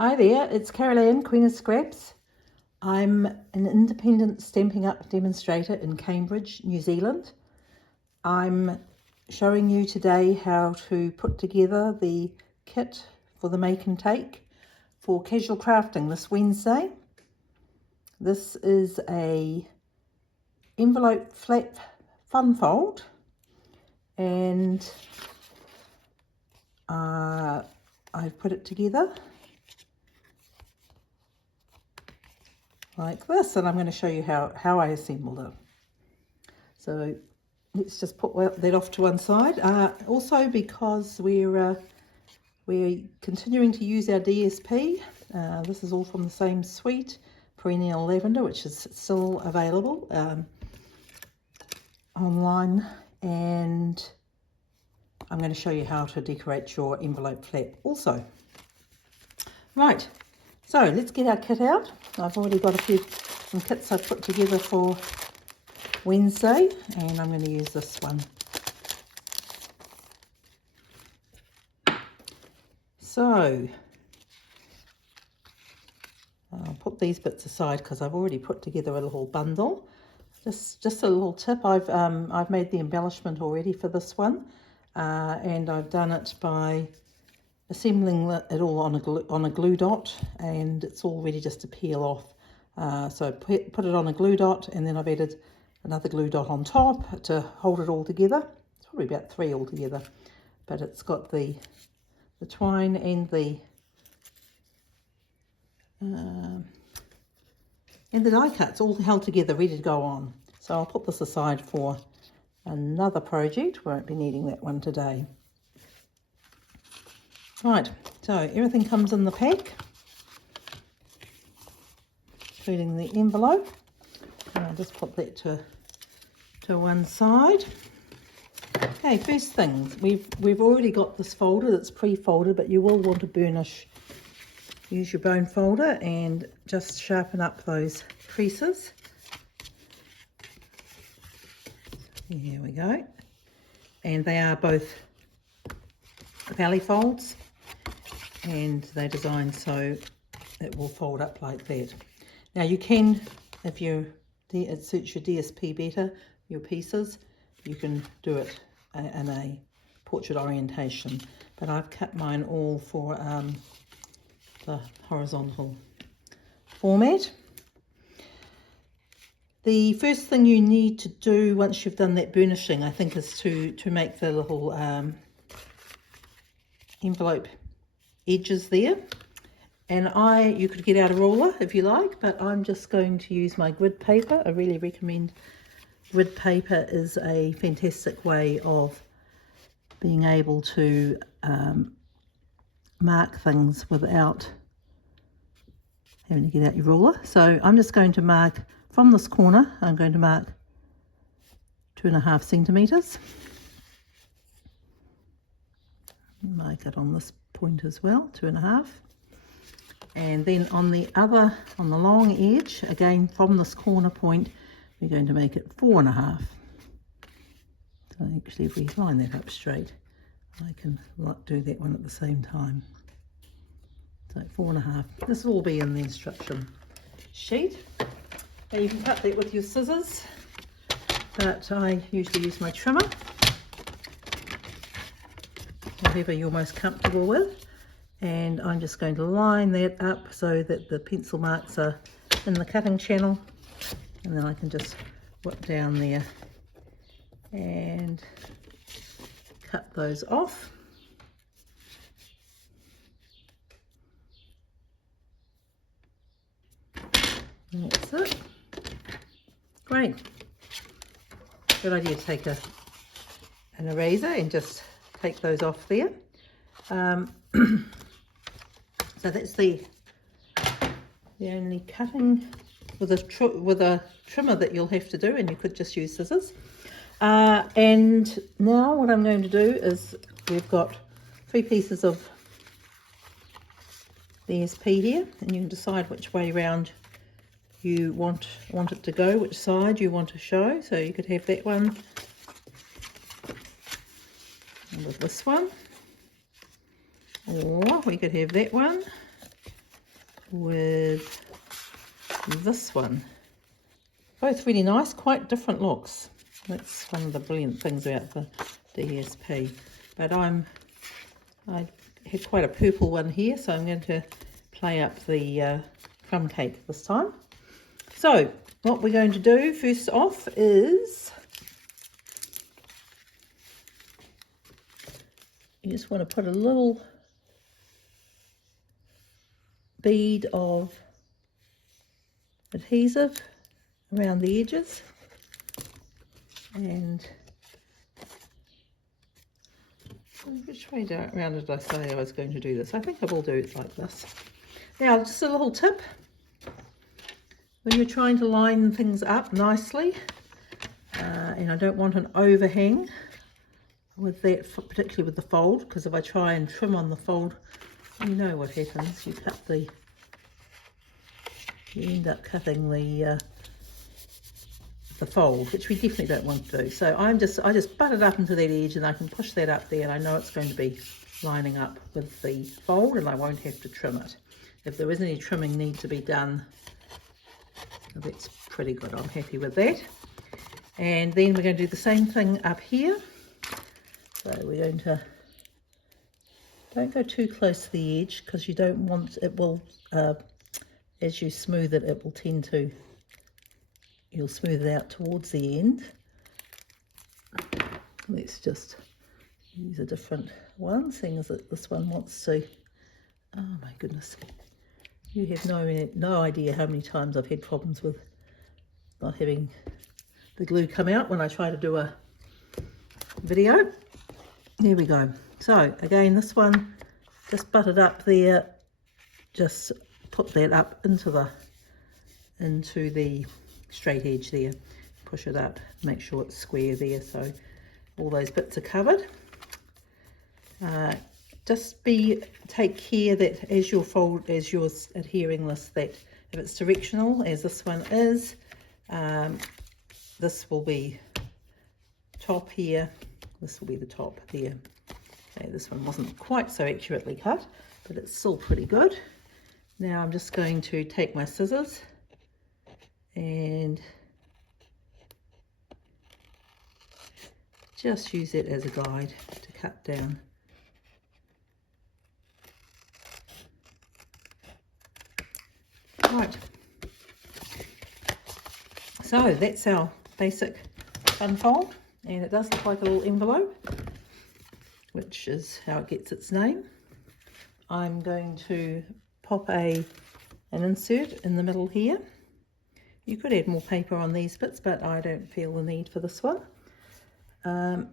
Hi there, it's Carol Ann, Queen of Scraps. I'm an independent Stampin' Up demonstrator in Cambridge, New Zealand. I'm showing you today how to put together the kit for the make and take for casual crafting this Wednesday. This is a envelope flap Funfold, and I've put it together like this, and I'm going to show you how I assembled it. So let's just put that off to one side. Also, because we're continuing to use our DSP, this is all from the same suite, Perennial Lavender, which is still available online, and I'm going to show you how to decorate your envelope flap also. Right, so let's get our kit out. I've already got some kits I've put together for Wednesday, and I'm going to use this one. So I'll put these bits aside because I've already put together a little bundle. Just a little tip, I've made the embellishment already for this one, and I've done it by assembling it all on a glue dot, and it's all ready just to peel off. So put it on a glue dot, and then I've added another glue dot on top to hold it all together. It's probably about 3 altogether, but it's got the twine and the die cuts all held together, ready to go on. So I'll put this aside for another project. Won't be needing that one today. Right, so everything comes in the pack, including the envelope. And I'll just put that to one side. Okay, first things, we've already got this folder that's pre-folded, but you will want to burnish. Use your bone folder and just sharpen up those creases. Here we go. And they are both valley folds, and they're designed so it will fold up like that. Now you can, if it suits your DSP better, your pieces, you can do it in a portrait orientation, but I've cut mine all for the horizontal format. The first thing you need to do once you've done that burnishing, I think, is to make the little envelope edges there. And you could get out a ruler if you like, but I'm just going to use my grid paper. I really recommend grid paper. Is a fantastic way of being able to mark things without having to get out your ruler. So I'm just going to mark from this corner, I'm going to mark 2.5 centimetres. Mark it on this point as well, 2.5. And then on the long edge, again from this corner point, we're going to make it 4.5. So actually, if we line that up straight, I can do that one at the same time. So 4.5. This will all be in the instruction sheet. Now you can cut that with your scissors, but I usually use my trimmer, whatever you're most comfortable with. And I'm just going to line that up so that the pencil marks are in the cutting channel, and then I can just whip down there and cut those off. That's it. Great. Good idea to take an eraser and just take those off there. So that's the only cutting with a trimmer that you'll have to do, and you could just use scissors. And now what I'm going to do is, we've got 3 pieces of DSP here, and you can decide which way round you want it to go, which side you want to show. So you could have that one with this one, or we could have that one with this one. Both really nice, quite different looks. That's one of the brilliant things about the DSP. But I have quite a purple one here, so I'm going to play up the crumb cake this time. So what we're going to do first off is you just want to put a little bead of adhesive around the edges, and which way around did I say I was going to do this? I think I will do it like this. Now, just a little tip. When you're trying to line things up nicely, and I don't want an overhang with that, particularly with the fold, because if I try and trim on the fold, you know what happens. You end up cutting the fold, which we definitely don't want to do. So I just butt it up into that edge, and I can push that up there, and I know it's going to be lining up with the fold, and I won't have to trim it. If there is any trimming need to be done, that's pretty good. I'm happy with that. And then we're going to do the same thing up here. So we're going to, don't go too close to the edge, because you don't want, it will, as you smooth it, it will tend to, you'll smooth it out towards the end. Let's just use a different one, seeing as that this one wants to, oh my goodness. You have no idea how many times I've had problems with not having the glue come out when I try to do a video. There we go. So again, this one, just butt it up there, just put that up into the straight edge there, push it up, make sure it's square there, so all those bits are covered. Just take care that as you're adhering this, that if it's directional, as this one is, this will be top here, this will be the top there. Okay, this one wasn't quite so accurately cut, but it's still pretty good. Now I'm just going to take my scissors and just use it as a guide to cut down. Right, so that's our basic Funfold, and it does look like a little envelope, which is how it gets its name. I'm going to pop an insert in the middle here. You could add more paper on these bits, but I don't feel the need for this one. I'm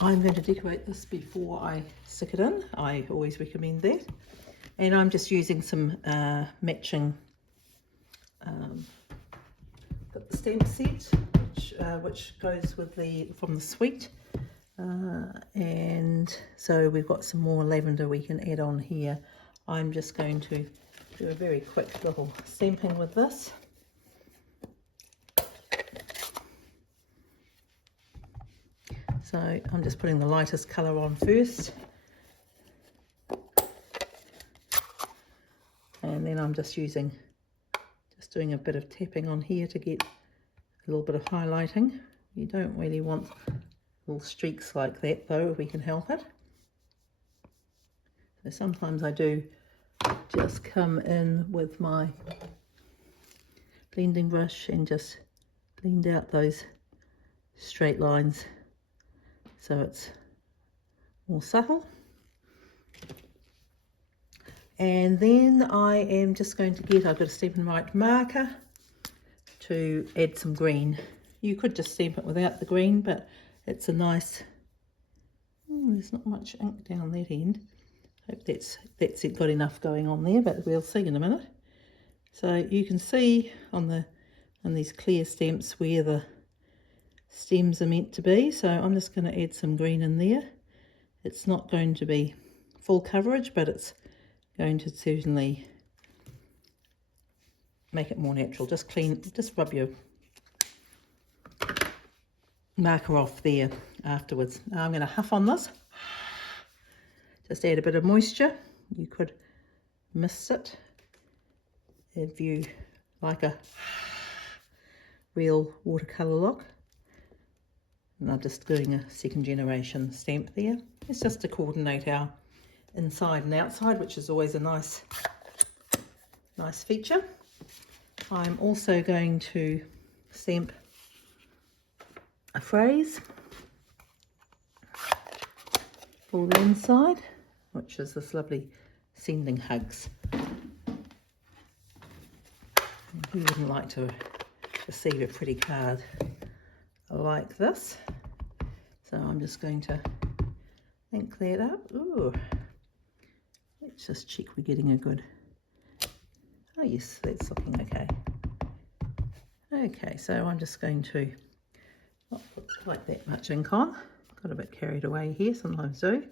going to decorate this before I stick it in. I always recommend that. And I'm just using some matching stamp set, which goes with from the suite. And so we've got some more lavender we can add on here. I'm just going to do a very quick little stamping with this. So I'm just putting the lightest colour on first. And then I'm just doing a bit of tapping on here to get a little bit of highlighting. You don't really want little streaks like that though, if we can help it. So sometimes I do just come in with my blending brush and just blend out those straight lines so it's more subtle. And then I am just going to I've got a Stampin' Right marker to add some green. You could just stamp it without the green, but it's a nice, there's not much ink down that end. Hope that's got enough going on there, but we'll see in a minute. So you can see on these clear stamps where the stems are meant to be. So I'm just going to add some green in there. It's not going to be full coverage, but it's going to certainly make it more natural. Just rub your marker off there afterwards. Now I'm going to huff on this, just add a bit of moisture. You could missed it. If you like a real watercolour look. And I'm just doing a second generation stamp there. It's just to coordinate our inside and outside, which is always a nice feature. I'm also going to stamp a phrase for the inside, which is this lovely sending hugs. Who wouldn't like to receive a pretty card like this? So I'm just going to ink that up. Ooh, let's just check we're getting a good, oh yes, that's looking okay. Okay, so I'm just going to not put quite that much ink on. Got a bit carried away here, sometimes do.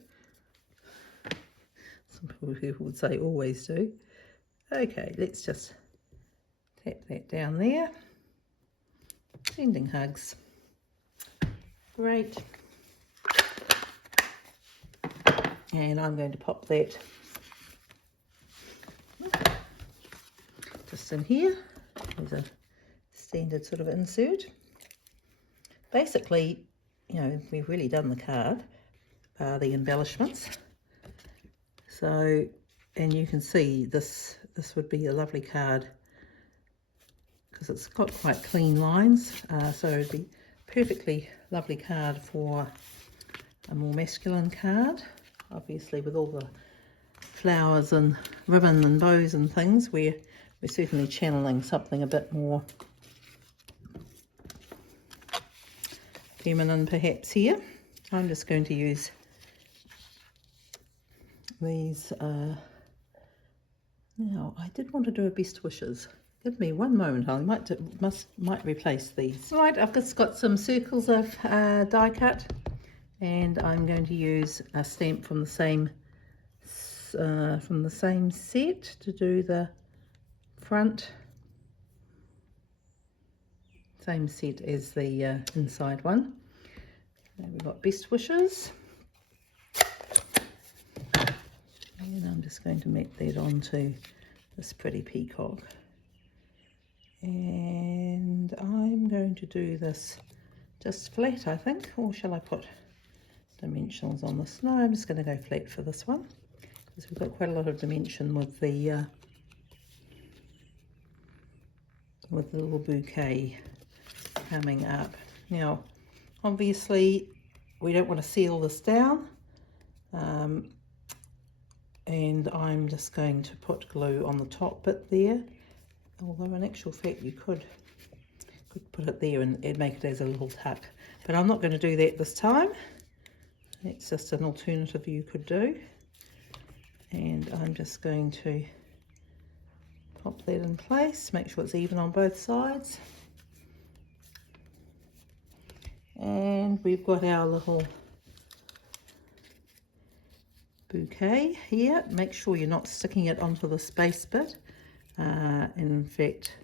Some people would say always do. Okay, let's just tap that down there. Sending hugs. Great. And I'm going to pop that just in here. There's a standard sort of insert. Basically, you know, we've really done the card, the embellishments. So, and you can see this would be a lovely card because it's got quite clean lines. So it'd be perfectly lovely card for a more masculine card. Obviously, with all the flowers and ribbon and bows and things, we're certainly channeling something a bit more feminine perhaps here. I'm just going to use these. Now, I did want to do a best wishes. Give me one moment, I might replace these. Right, I've just got some circles of die cut, and I'm going to use a stamp from the same set to do the front. Same set as the inside one. Now we've got best wishes, and I'm just going to map that onto this pretty peacock. And I'm going to do this just flat, I think, or shall I put dimensionals on this? No, I'm just going to go flat for this one because we've got quite a lot of dimension with the little bouquet coming up. Now, obviously, we don't want to seal this down, and I'm just going to put glue on the top bit there. Although in actual fact you could put it there and make it as a little tuck, but I'm not going to do that this time. It's just an alternative you could do, and I'm just going to pop that in place, make sure it's even on both sides, and we've got our little bouquet here. Make sure you're not sticking it onto the space bit. In fact,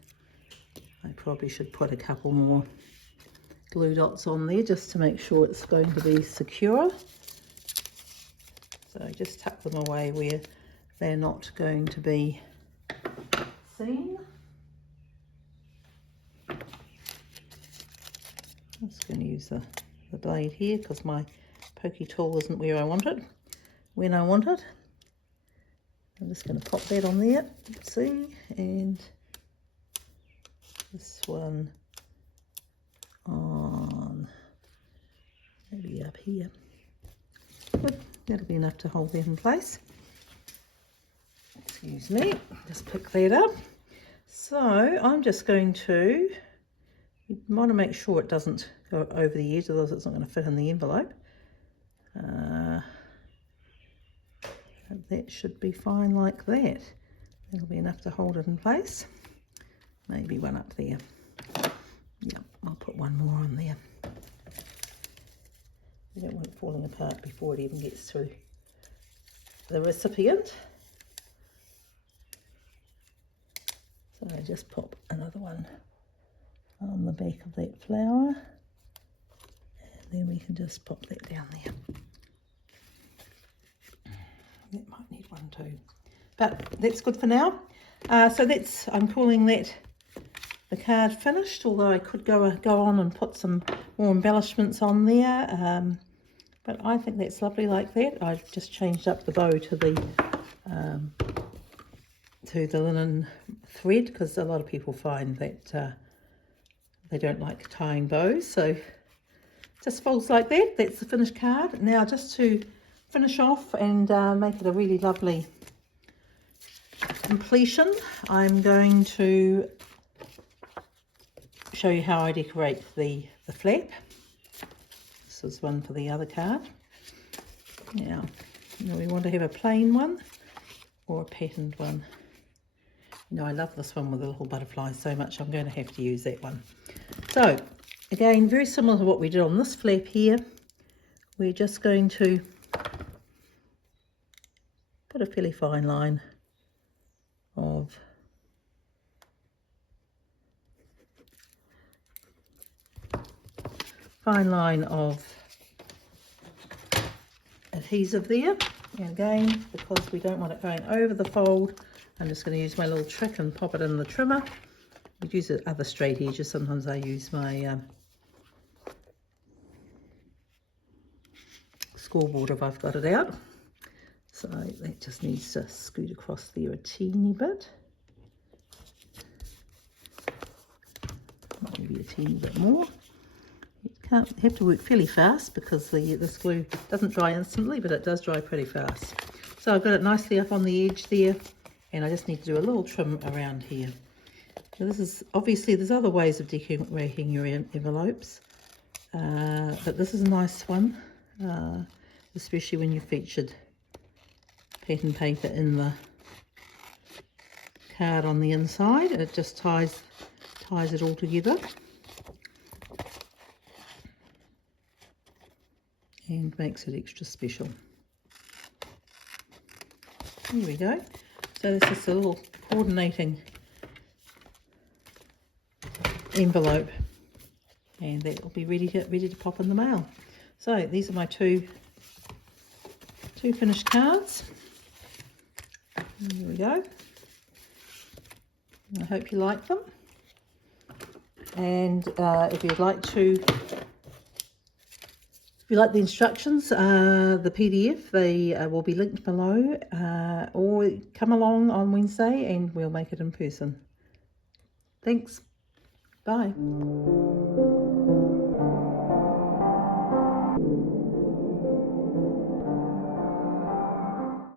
I probably should put a couple more glue dots on there just to make sure it's going to be secure. So just tuck them away where they're not going to be seen. I'm just going to use the blade here because my pokey tool isn't where I want it, when I want it. I'm just going to pop that on there, see, and this one on maybe up here. Good, that'll be enough to hold that in place. Excuse me, just pick that up. So I'm just going to, you want to make sure it doesn't go over the edge, otherwise it's not going to fit in the envelope. That should be fine like that. That'll be enough to hold it in place. Maybe one up there. Yeah, I'll put one more on there. We don't want it falling apart before it even gets to the recipient. So I just pop another one on the back of that flower, and then we can just pop that down there. That might need one too. but that's good for now. So I'm calling that the card finished, although I could go on and put some more embellishments on there, but I think that's lovely like that. I've just changed up the bow to the linen thread, because a lot of people find that they don't like tying bows, so just folds like that. That's the finished card. Now, just to finish off and make it a really lovely completion, I'm going to show you how I decorate the flap. This is one for the other card. Now, we want to have a plain one or a patterned one. I love this one with the little butterflies so much, I'm going to have to use that one. So, again, very similar to what we did on this flap here. We're just going to put a fairly fine line of adhesive there. And again, because we don't want it going over the fold, I'm just going to use my little trick and pop it in the trimmer. I'd use other straight edges. Sometimes I use my scoreboard if I've got it out. So that just needs to scoot across there a teeny bit. Maybe a teeny bit more. You have to work fairly fast because this glue doesn't dry instantly, but it does dry pretty fast. So I've got it nicely up on the edge there, and I just need to do a little trim around here. So this is, obviously there's other ways of decorating your envelopes, but this is a nice one, especially when you featured pattern paper in the card on the inside. It just ties it all together and makes it extra special. Here we go. So this is a little coordinating envelope, and that will be ready to pop in the mail. So these are my two finished cards. Here we go. I hope you like them. And if you'd like the instructions, the PDF, they will be linked below, or come along on Wednesday and we'll make it in person. Thanks. Bye.